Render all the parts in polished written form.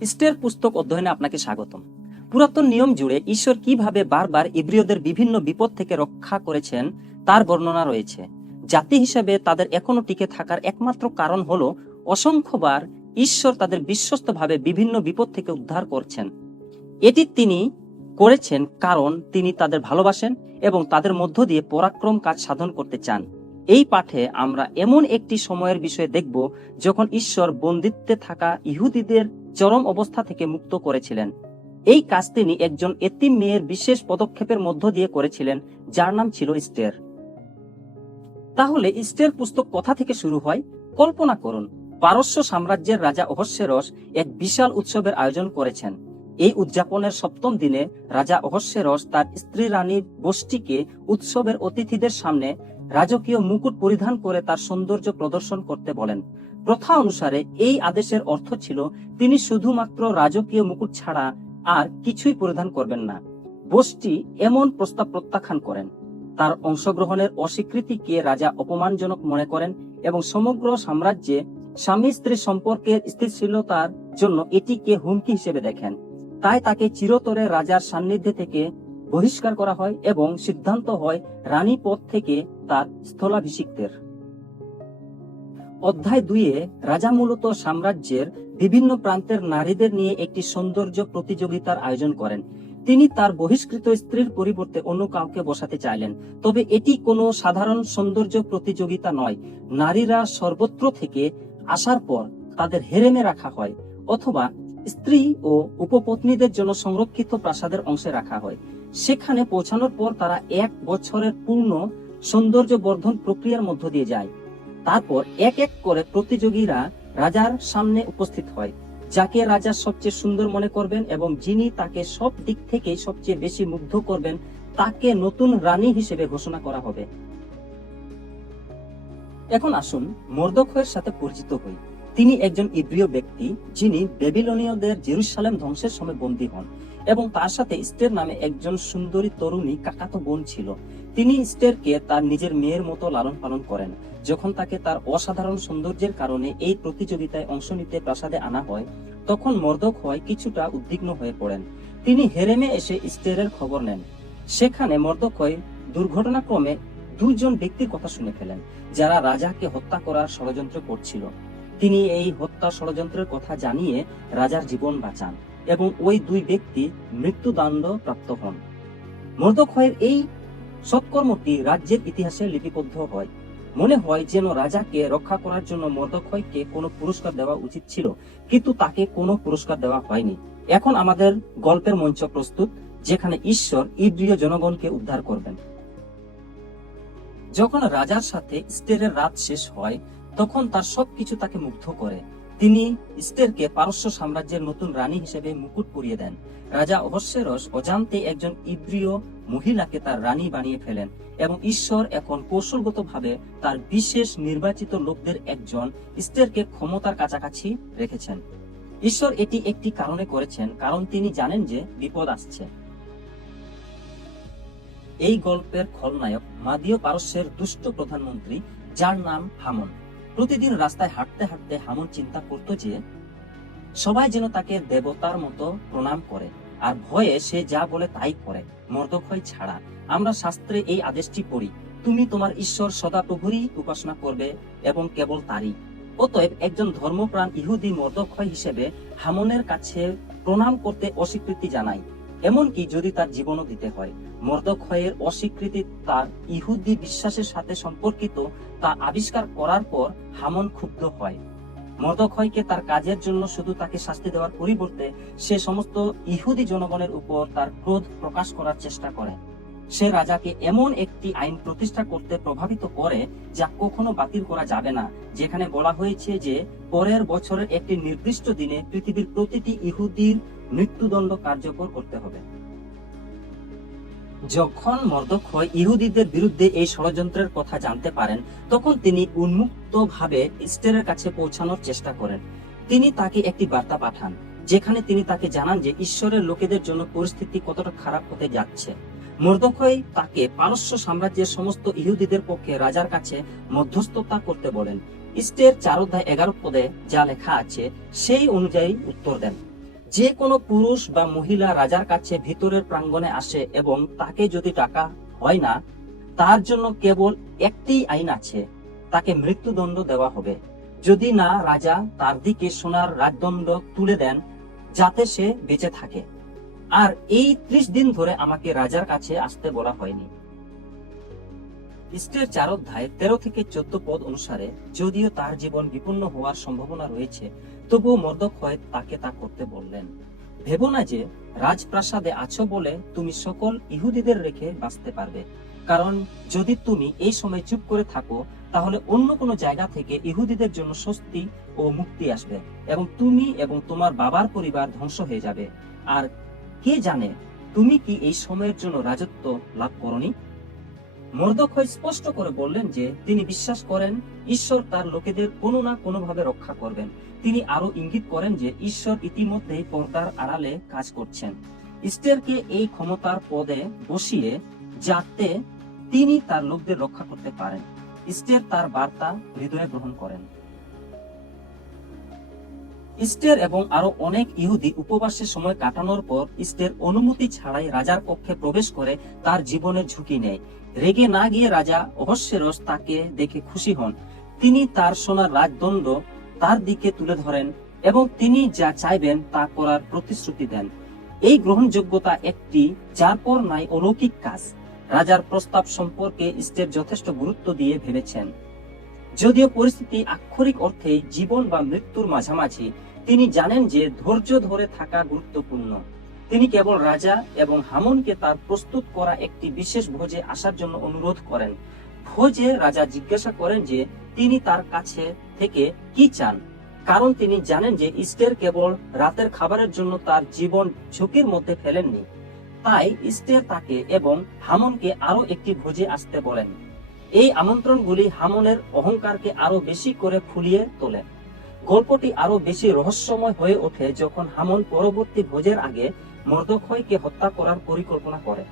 ইস্টের পুস্তক অধ্যয়নে আপনাকে স্বাগতম। পুরাতন নিয়ম জুড়ে ঈশ্বর কিভাবে বারবার ইব্রিয়দের বিভিন্ন বিপদ থেকে রক্ষা করেছেন তার বর্ণনা রয়েছে। জাতি হিসেবে তাদের এখনো টিকে থাকার একমাত্র কারণ হলো অসংখ্যবার ঈশ্বর তাদের বিশ্বস্তভাবে বিভিন্ন বিপদ থেকে উদ্ধার করছেন। এটি তিনি করেছেন কারণ তিনি তাদের ভালোবাসেন এবং তাদের মধ্য দিয়ে পরাক্রম কাজ সাধন করতে চান। এই পাঠে আমরা এমন একটি সময়ের বিষয়ে দেখব যখন ঈশ্বর বন্দিত্বে থাকা ইহুদিদের চরম অবস্থা থেকে মুক্ত করেছিলেন। এই কাজ তিনি একজন এতিম মেয়ের বিশেষ পদক্ষেপের মধ্য দিয়ে করেছিলেন, যার নাম ছিল ইস্টের। তাহলে ইস্টের পুস্তক কথা থেকে শুরু হয়। কল্পনা করুন, পারস্য সাম্রাজ্যের রাজা অহস্যেরস এক বিশাল উৎসবের আয়োজন করেছেন। এই উদযাপনের সপ্তম দিনে রাজা অহস্যেরস তার স্ত্রী রানী বষ্টিকে উৎসবের অতিথিদের সামনে রাজকীয় মুকুট পরিধান করে তার সৌন্দর্য প্রদর্শন করতে বলেন। প্রথা অনুসারে এই আদেশের অর্থ ছিল তিনি শুধুমাত্র রাজকীয় মুকুট ছাড়া আর কিছুই পরিধান করবেন না। বষ্টি এমন প্রস্তাব প্রত্যাখ্যান করেন। তার অংশগ্রহণের অস্বীকৃতিকে রাজা অপমানজনক মনে করেন এবং সমগ্র সাম্রাজ্যে স্বামী স্ত্রী সম্পর্কের স্থিতিশীলতার জন্য এটিকে হুমকি হিসেবে দেখেন। তাই তাকে চিরতরে রাজার সান্নিধ্যে থেকে বহিষ্কার করা হয় এবং সিদ্ধান্ত হয় রানী পদ থেকে তার স্থলাভিষিক্তের। অধ্যায় 2-এ রাজা মূলত সাম্রাজ্যের বিভিন্ন প্রান্তের নারীদের নিয়ে একটি সৌন্দর্য প্রতিযোগিতার আয়োজন করেন। তিনি তার বহিষ্কৃত স্ত্রীর পরিবর্তে অন্য কাউকে বসাতে চাইলেন, তবে এটি কোনো সাধারণ সৌন্দর্য প্রতিযোগিতা নয়। নারীরা সর্বত্র থেকে আসার পর তাদের হেরেমে রাখা হয় অথবা স্ত্রী ও উপপত্নীদের জন্য সংরক্ষিত প্রাসাদের অংশে রাখা হয়। সেখানে পৌঁছানোর পর তারা 1 বছরের পূর্ণ সৌন্দর্য বর্ধন প্রক্রিয়ার মধ্য দিয়ে যায়। তারপর এক এক করে প্রতিযোগীরা রাজার সামনে উপস্থিত হয়। যাকে রাজা সবচেয়ে সুন্দর মনে করবেন এবং যিনি তাকে সব দিক থেকে সবচেয়ে বেশি মুগ্ধ করবেন তাকে নতুন রানী হিসেবে ঘোষণা করা হবে। এখন আসুন মর্দখয়ের সাথে পরিচিত হই। তিনি একজন ইব্রিয় ব্যক্তি যিনি বেবিলনীয়দের জেরুসালেম ধ্বংসের সময় বন্দী হন এবং তার সাথে ইস্টের নামে একজন সুন্দরী তরুণী কাকাতো বোন ছিল। তিনি ইস্টেরকে তার নিজের মেয়ের মতো লালন পালন করেন। যখন তাকে তার অসাধারণ সৌন্দর্যের কারণে এই প্রতিযোগিতায় অংশ নিতে প্রাসাদে আনা হয়, তখন মর্দখয় কিছুটা উদ্বিগ্ন হয়ে পড়েন। তিনি হেরেমে এসে ইস্টেরের খবর নেন। সেখানে মর্দখয় দুর্ঘটনাক্রমে 2 জন ব্যক্তির কথা শুনে ফেলেন যারা রাজাকে হত্যা করার ষড়যন্ত্র করছিল। তিনি এই হত্যা ষড়যন্ত্রের কথা জানিয়ে রাজার জীবন বাঁচান এবং ওই 2 ব্যক্তি মৃত্যুদণ্ড প্রাপ্ত হন। মর্দখয়ের এই সৎকর্মটি রাজ্যের ইতিহাসে লিপিবদ্ধ হয়। মনে হয় যেন রাজাকে রক্ষা করার জন্য মর্দখয়কে কোনো পুরস্কার দেওয়া উচিত ছিল, কিন্তু তাকে কোনো পুরস্কার দেওয়া হয়নি। এখন আমাদের গল্পের মঞ্চ প্রস্তুত, যেখানে ঈশ্বর ইব্রিয় জনগণকে উদ্ধার করবেন। যখন রাজার সাথে ইস্টেরের রাত শেষ হয়, তখন তার সবকিছু তাকে মুগ্ধ করে। তিনি ইস্টেরকে পারস্য সাম্রাজ্যের নতুন রানী হিসেবে মুকুট পরিয়ে দেন। রাজা অহস্যেরস অজান্তে একজন ইব্রিয় মহিলাকে তার রানী বানিয়ে ফেলেন এবং ঈশ্বর এখন কৌশলগতভাবে তার বিশেষ নির্বাচিত লোকদের একজন ইস্টেরকে ক্ষমতার কাছাকাছি রেখেছেন। ঈশ্বর এটি একটি কারণে করেছেন, কারণ তিনি জানেন যে বিপদ আসছে। এই গল্পের খলনায়ক মাদীয় পারস্যের দুষ্ট প্রধানমন্ত্রী, যার নাম হামন। প্রতিদিন রাস্তায় হাঁটতে হাঁটতে হামন চিন্তা করত যে সবাই যেন তাকে দেবতার মতো প্রণাম করে আর ভয়ে সে যা বলে তাই করে, মর্দখয় ছাড়া। আমরা শাস্ত্রে এই আদেশটি পড়ি, তুমি তোমার ঈশ্বর সদাপ্রভুরই উপাসনা করবে এবং কেবল তারই। অতএব একজন ধর্মপ্রাণ ইহুদি মর্দখয় হিসেবে হামনের কাছে প্রণাম করতে অস্বীকৃতি জানায়, এমনকি যদি তার জীবনও দিতে হয়। মর্দখয়ের অস্বীকৃতি তার ইহুদি বিশ্বাসের সাথে সম্পর্কিত তা আবিষ্কার করার পর হামন ক্ষুব্ধ হয়। মর্দখয়কে তার কাজের জন্য শুধু তাকে শাস্তি দেওয়ার পরিবর্তে সে সমস্ত ইহুদি জনগণের উপর তার ক্রোধ প্রকাশ করার চেষ্টা করে। সে রাজাকে এমন একটি আইন প্রতিষ্ঠা করতে প্রভাবিত করে যা কখনো বাতিল করা যাবে না, যেখানে বলা হয়েছে যে পরের বছরের একটি নির্দিষ্ট দিনে পৃথিবীর প্রতিটি ইহুদির মৃত্যুদণ্ড কার্যকর করতে হবে। যখন মর্দখয় ইহুদিদের বিরুদ্ধে এই ষড়যন্ত্রের কথা জানতে পারেন, তখন তিনি উন্মুক্তভাবে ইস্টেরের কাছে পৌঁছানোর চেষ্টা করেন। তিনি তাকে একটি বার্তা পাঠান, যেখানে তিনি তাকে জানান যে ঈশ্বরের লোকেদের জন্য পরিস্থিতি কতটা খারাপ হতে যাচ্ছে। মর্দখয় তাকে পারস্য সাম্রাজ্যের সমস্ত ইহুদিদের পক্ষে রাজার কাছে মধ্যস্থতা করতে বলেন। ইস্টের 4 অধ্যায় 11 পদে যা লেখা আছে সেই অনুযায়ী উত্তর দেন। যে কোনো পুরুষ বা মহিলা রাজার কাছে ভিতরের প্রাঙ্গণে আসে এবং তাকে যদি টাকা হয় না, তার জন্য কেবল একটি আইন আছে, তাকে মৃত্যুদণ্ড দেওয়া হবে। যদি না রাজা তার দিকে সোনার রাজদণ্ড তুলে দেন যাতে সে বেঁচে থাকে। আর এই 30 দিন ধরে আমাকে রাজার কাছে আসতে বলা হয়নি। ইস্টের 4 অধ্যায় 13 থেকে 14 পদ অনুসারে যদিও তার জীবন বিপন্ন হওয়ার সম্ভাবনা রয়েছে, তবুও মর্দখয় তাকে তা করতে বললেন। ভেবো না যে রাজপ্রাসাদে আছো বলে তুমি সকল ইহুদিদের রেখে বাঁচতে পারবে, কারণ যদি তুমি এই সময় চুপ করে থাকো তাহলে অন্য কোনো জায়গা থেকে ইহুদিদের জন্য স্বস্তি ও মুক্তি আসবে এবং তুমি এবং তোমার বাবার পরিবার ধ্বংস হয়ে যাবে। আর কে জানে তুমি কি এই সময়ের জন্য রাজত্ব লাভ করনি। মর্দখয় স্পষ্ট করে বললেন যে তিনি বিশ্বাস করেন ঈশ্বর তার লোকেদের কোনো না কোনো ভাবে রক্ষা করবেন। তিনি আরো ইঙ্গিত করেন যে ঈশ্বর ইতিমধ্যেই পর্দার আড়ালে কাজ করছেন ইস্টেরকে এই ক্ষমতার পদে বসিয়ে, যাতে তিনি তার লোকদের রক্ষা করতে পারেন। ইস্টের তার বার্তা হৃদয়ে গ্রহণ করেন। ইস্টের এবং আরো অনেক ইহুদি উপবাসের সময় কাটানোর পর ইস্টের অনুমতি ছাড়াই রাজার কক্ষে প্রবেশ করে তার জীবনের ঝুঁকি নেয়। রেগে না গিয়ে রাজা অহস্যেরস তাকে দেখে খুশি হন। তিনি তার সোনার রাজদণ্ড তার দিকে তুলে ধরেন এবং তিনি যা চাইবেন তা করার প্রতিশ্রুতি দেন। এই গ্রহণযোগ্যতা একটি যার পর নাই অলৌকিক কাজ। রাজার প্রস্তাব সম্পর্কে ইস্টের যথেষ্ট গুরুত্ব দিয়ে ভেবেছেন। যদিও পরিস্থিতি আক্ষরিক অর্থে জীবন বা মৃত্যুর মাঝামাঝি, তিনি জানেন যে ধৈর্য ধরে থাকা গুরুত্বপূর্ণ। তিনি কেবল রাজা এবং হামনকে তার প্রস্তুত করা একটি বিশেষ ভোজে আসার জন্য অনুরোধ করেন। ভোজে রাজা জিজ্ঞাসা করেন যে তিনি তার কাছে থেকে কি চান, কারণ তিনি জানেন যে ইস্টের কেবল রাতের খাবারের জন্য তার জীবন ঝুঁকির মধ্যে ফেলেননি। তাই ইস্টের তাকে এবং হামনকে আরো একটি ভোজে আসতে বলেন। এই আমন্ত্রণগুলি হামনের অহংকারকে আরো বেশি করে ফুলিয়ে তোলে। গল্পটি আরো বেশি রহস্যময় হয়ে ওঠে যখন হামন পরবর্তী ভোজের আগে মর্দখয়কে হত্যা করার পরিকল্পনা করে।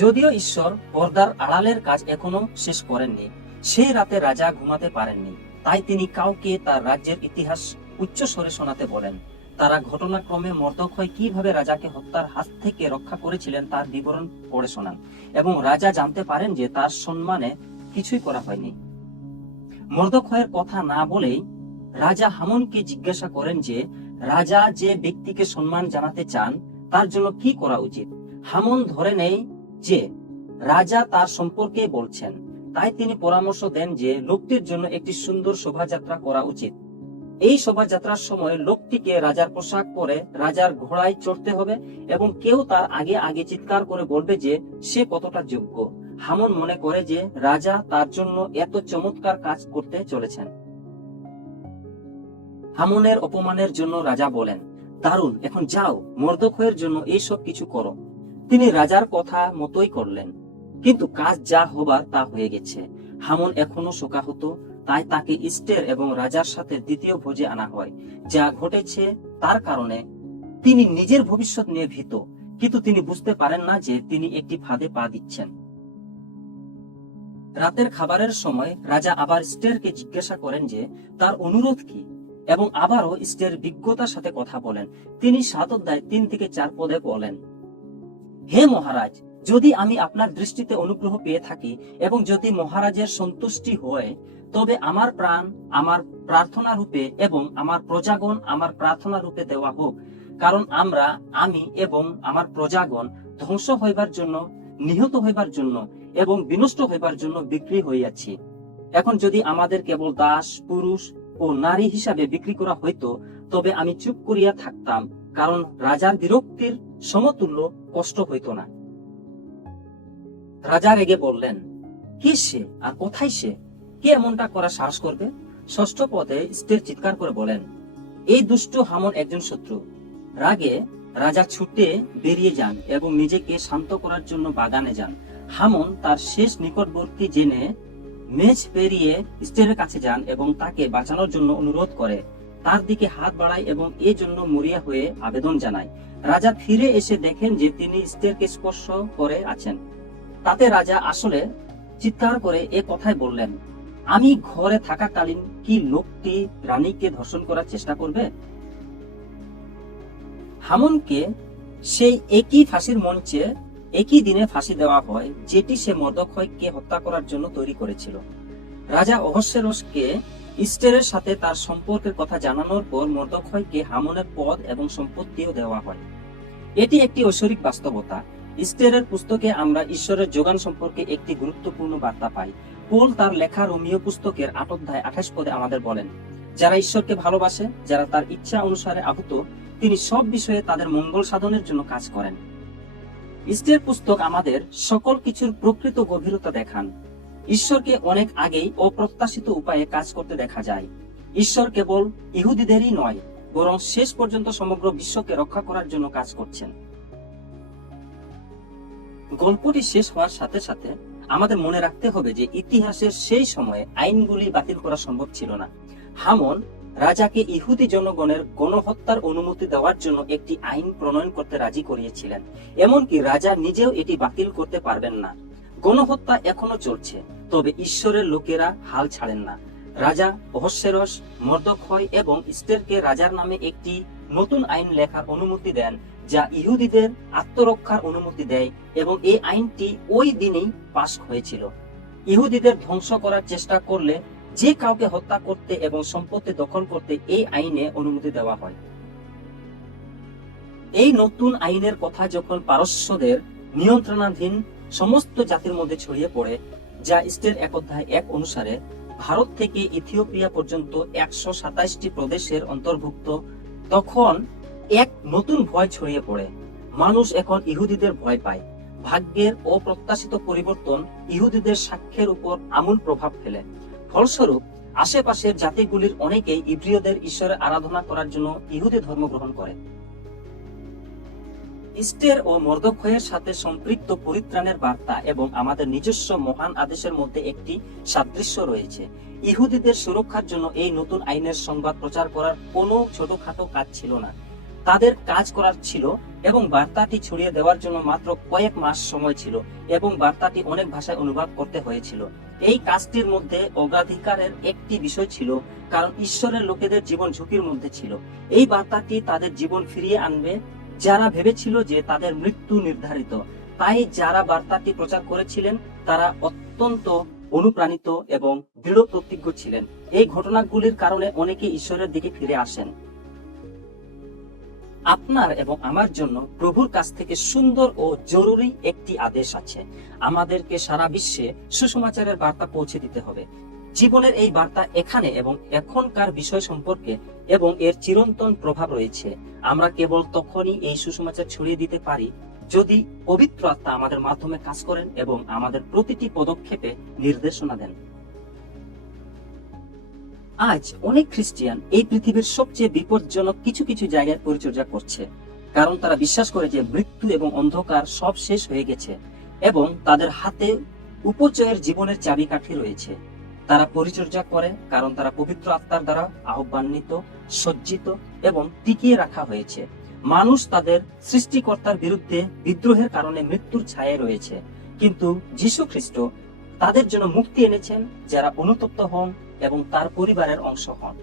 যদিও ঈশ্বর পর্দার আড়ালের কাজ এখনো শেষ করেননি, সেই রাতে রাজা ঘুমাতে পারেননি। তাই তিনি কাউকে তার রাজ্যের ইতিহাস উচ্চ স্বরে শোনাতে বলেন। তারা ঘটনাক্রমে মর্দখয় কিভাবে রাজাকে হত্যার হাত থেকে রক্ষা করেছিলেন তার বিবরণ পড়ে শোনান এবং রাজা জানতে পারেন যে তার সম্মানে কিছুই করা হয়নি। মর্দখয়ের কথা না বলেই রাজা হামনকে জিজ্ঞাসা করেন যে রাজা যে ব্যক্তিকে সম্মান জানাতে চান তার জন্য কি করা উচিত। হামন ধরে নেয় যে রাজা তার সম্পর্কে বলছেন, তাই তিনি পরামর্শ দেন যে লোকটির জন্য একটি সুন্দর শোভাযাত্রা করা উচিত। এই শোভাযাত্রার সময় লোকটিকে রাজার পোশাক পরে রাজার ঘোড়ায় চড়তে হবে এবং কেউ তার আগে আগে চিৎকার করে বলবে যে সে কতটা যোগ্য। হামন মনে করে যে রাজা তার জন্য এত চমৎকার কাজ করতে চলেছেন। হামনের অপমানের জন্য রাজা বলেন, দারুণ, এখন যাও, মর্দখয়ের জন্য এইসব কিছু করো। তিনি রাজার কথা মতোই করলেন, কিন্তু কাজ যা হবার তা হয়ে গেছে। হামন এখনো শোকাহত, তাই তাকে ইস্টের এবং রাজার সাথে দ্বিতীয় ভোজে আনা হয়। যা ঘটেছে তার কারণে তিনি নিজের ভবিষ্যৎ নিয়ে ভীত, কিন্তু তিনি বুঝতে পারেন না যে তিনি একটি ফাঁদে পা দিচ্ছেন। রাতের খাবারের সময় রাজা আবার ইস্টেরকে জিজ্ঞাসা করেন যে তার অনুরোধ কি, এবং আবারও ইস্টের বিজ্ঞতার সাথে কথা বলেন। তিনি 7 অধ্যায় 3 থেকে 4 পদে বলেন, হে মহারাজ, যদি আমি আপনার দৃষ্টিতে অনুগ্রহ পেয়ে থাকি এবং যদি মহারাজের সন্তুষ্টি হয়, তবে আমার প্রাণ আমার প্রার্থনা রূপে এবং আমার প্রজাগণ আমার প্রার্থনা রূপে দেওয়া হোক, কারণ আমি এবং আমার প্রজাগণ ধ্বংস হইবার জন্য, নিহত হইবার জন্য এবং বিনষ্ট হইবার জন্য বিক্রি হইয়াছি। এখন যদি আমাদের কেবল দাস, পুরুষ ও নারী হিসাবে বিক্রি করা হইতো, তবে আমি চুপ করিয়া থাকতাম, কারণ রাজার বিরক্তির সমতুল্য কষ্ট হইতো না। রাজা রেগে বললেন, কে সে আর কোথায় সে? কে এমনটা করা সাহস করবে? 6 পদে ইস্টের চিৎকার করে বলেন, এই দুষ্ট হামন একজন শত্রু। রাগে রাজা ছুটে বেরিয়ে যান এবং নিজেকে শান্ত করার জন্য বাগানে যান। হামন তার শেষ নিকটবর্তী জেনে মেঝ পেরিয়ে ইস্টেরের কাছে যান এবং তাকে বাঁচানোর জন্য অনুরোধ করে, তার দিকে হাত বাড়ায় এবং এই জন্য মরিয়া হয়ে আবেদন জানায়। রাজা ফিরে এসে দেখেন যে তিনি ইস্টেরকে স্পর্শ করে আছেন। তাতে রাজা আসলে চিৎকার করে এ কথাই বললেন, আমি ঘরে থাকাকালীন কি লোকটি রানীকে ধর্ষণ করার চেষ্টা করবে? হামনকে সেই একই ফাঁসির মঞ্চে একই দিনে ফাঁসি দেওয়া হয় যেটি সে মর্দখয়কে হত্যা করার জন্য তৈরি করেছিল। রাজা অহস্যেরসকে ইস্টেরের সাথে তার সম্পর্কের কথা জানানোর পর মর্দখয়কে হামনের পদ এবং সম্পত্তিও দেওয়া হয়। এটি একটি ঐশ্বরিক বাস্তবতা। ইস্টেরের পুস্তকে আমরা ঈশ্বরের যোগান সম্পর্কে একটি গুরুত্বপূর্ণ বার্তা পাই। পোল তার লেখা রোমীয় পুস্তকের ৮ অধ্যায় ২৮ পদে আমাদের বলেন, যারা ঈশ্বরকে ভালোবাসে, যারা তার ইচ্ছা অনুসারে আহুত, তিনি সব বিষয়ে তাদের মঙ্গল সাধনের জন্য কাজ করেন। ইস্টের পুস্তক আমাদের সকল কিছুর প্রকৃত গভীরতা দেখান। ঈশ্বরকে অনেক আগেই অপ্রত্যাশিত উপায়ে কাজ করতে দেখা যায়। ঈশ্বর কেবল ইহুদিদেরই নয়, বরং শেষ পর্যন্ত সমগ্র বিশ্বকে রক্ষা করার জন্য কাজ করছেন। গল্পটি শেষ হওয়ার সাথে সাথে আমাদের মনে রাখতে হবে যে ইতিহাসের সেই সময়ে আইনগুলি বাতিল করা সম্ভব ছিল না। হামন রাজাকে ইহুদি জনগণের গণহত্যার অনুমতি দেওয়ার জন্য একটি আইন প্রণয়ন করতে রাজি করিয়েছিলেন। এমনকি রাজা নিজেও এটি বাতিল করতে পারবেন না। গণহত্যা এখনো চলছে, তবে ঈশ্বরের লোকেরা হাল ছাড়েন না। রাজা অহস্যেরস, মর্দখয় এবং ইস্টেরকে রাজার নামে একটি নতুন আইন লেখার অনুমতি দেন, যা ইহুদিদের আত্মরক্ষার অনুমতি দেয়, এবং এই আইনটি ওই দিনেই পাস হয়েছিল। ইহুদিদের ধ্বংস করার চেষ্টা করলে যে কাউকে হত্যা করতে এবং সম্পত্তি দখল করতে এই আইনে অনুমতি দেওয়া হয়। এই নতুন আইনের কথা যখন পারস্যদের নিয়ন্ত্রণাধীন সমস্ত জাতির মধ্যে ছড়িয়ে পড়ে, যা ইস্টের ১ অধ্যায় ১ অনুসারে ভারত থেকে ইথিওপিয়া পর্যন্ত ১২৭টি প্রদেশের অন্তর্ভুক্ত, তখন এক নতুন ভয় ছড়িয়ে পড়ে। মানুষ এখন ইহুদিদের ভয় পায়। ভাগ্যের অপ্রত্যাশিত পরিবর্তন ইহুদিদের সাক্ষ্যের উপর আমূল প্রভাব ফেলে। ফলস্বরূপ আশেপাশের জাতিগুলির অনেকেই ইব্রিয়দের ঈশ্বরের আরাধনা করার জন্য ইহুদি ধর্ম গ্রহণ করে। ইস্টের ও মর্দখয়ের সাথে সম্পৃক্ত পরিত্রাণের বার্তা এবং আমাদের নিজস্ব মহান আদেশের মধ্যে একটি সাদৃশ্য রয়েছে। ইহুদিদের সুরক্ষার জন্য এই নতুন আইনের সংবাদ প্রচার করার কোনো ছোটখাটো কাজ ছিল না। তাদের কাজ করার ছিল এবং বার্তাটি ছড়িয়ে দেওয়ার জন্য মাত্র কয়েক মাস সময় ছিল, এবং বার্তাটি অনেক ভাষায় অনুবাদ করতে হয়েছিল। এই কাজটির মধ্যে অগ্রাধিকারের একটি বিষয় ছিল, কারণ ঈশ্বরের লোকেদের জীবন ঝুঁকির মধ্যে ছিল। এই বার্তাটি তাদের জীবন ফিরিয়ে আনবে, যারা ভেবেছিল যে তাদের মৃত্যু নির্ধারিত। তাই যারা বার্তাটি প্রচার করেছিলেন তারা অত্যন্ত অনুপ্রাণিত এবং দৃঢ় প্রতিজ্ঞ ছিলেন। এই ঘটনাগুলির কারণে অনেকে ঈশ্বরের দিকে ফিরে আসেন। আপনার এবং আমার জন্য প্রভুর কাছ থেকে সুন্দর ও জরুরি একটি আদেশ আছে। আমাদেরকে সারা বিশ্বে সুসমাচারের বার্তা পৌঁছে দিতে হবে। জীবনের এই বার্তা এখানে এবং এখনকার বিষয় সম্পর্কে এবং এর চিরন্তন প্রভাব রয়েছে। আমরা কেবল তখনই এই সুসমাচার ছড়িয়ে দিতে পারি যদি পবিত্র আত্মা আমাদের মাধ্যমে কাজ করেন এবং আমাদের প্রতিটি পদক্ষেপে নির্দেশনা দেন। আজ অনেক খ্রিস্টান এই পৃথিবীর সবচেয়ে বিপজ্জনক কিছু কিছু জায়গায় পরিচর্যা করছে, কারণ তারা বিশ্বাস করে যে মৃত্যু এবং অন্ধকার সব শেষ হয়ে গেছে এবং তাদের হাতে উপচয়ের জীবনের চাবিকাঠি রয়েছে। তারা পরিচর্যা করে কারণ তারা পবিত্র আত্মার দ্বারা আহ্বান্বিত, সজ্জিত এবং টিকিয়ে রাখা হয়েছে। মানুষ তাদের সৃষ্টিকর্তার বিরুদ্ধে বিদ্রোহের কারণে মৃত্যুর ছায়ায় রয়েছে, কিন্তু যীশু খ্রিস্ট তাদের জন্য মুক্তি এনেছেন যারা অনুতপ্ত হন এবং তার পরিবারের অংশ হন।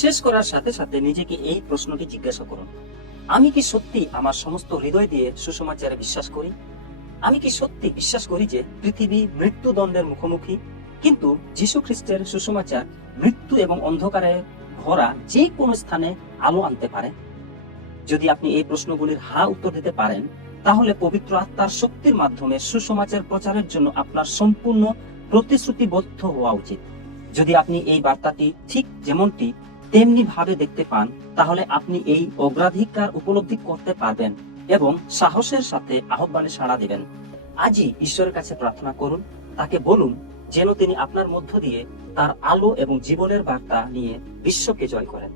শেষ করার সাথে সাথে নিজেকে এই প্রশ্নটি জিজ্ঞাসা করুন, আমি কি সত্যি আমার সমস্ত হৃদয় দিয়ে সুসমাচারে বিশ্বাস করি? আমি কি সত্যি বিশ্বাস করি যে পৃথিবী মৃত্যুদণ্ডের মুখোমুখি, কিন্তু যীশু খ্রিস্টের সুসমাচার মৃত্যু এবং অন্ধকারে ভরা যে কোনো স্থানে আলো আনতে পারে? যদি আপনি এই প্রশ্নগুলির হ্যাঁ উত্তর দিতে পারেন, তাহলে পবিত্র আত্মার শক্তির মাধ্যমে সুসমাচার প্রচারের জন্য আপনার সম্পূর্ণ প্রতিশ্রুতিবদ্ধ হওয়া উচিত। যদি আপনি এই বার্তাটি ঠিক যেমনটি তেমনি ভাবে দেখতে পান, তাহলে আপনি এই অগ্রাধিকার উপলব্ধি করতে পারবেন এবং সাহসের সাথে আহ্বানে সাড়া দিবেন। আজই ঈশ্বরের কাছে প্রার্থনা করুন, তাকে বলুন যেন তিনি আপনার মধ্য দিয়ে তার আলো এবং জীবনের বার্তা নিয়ে বিশ্বকে জয় করেন।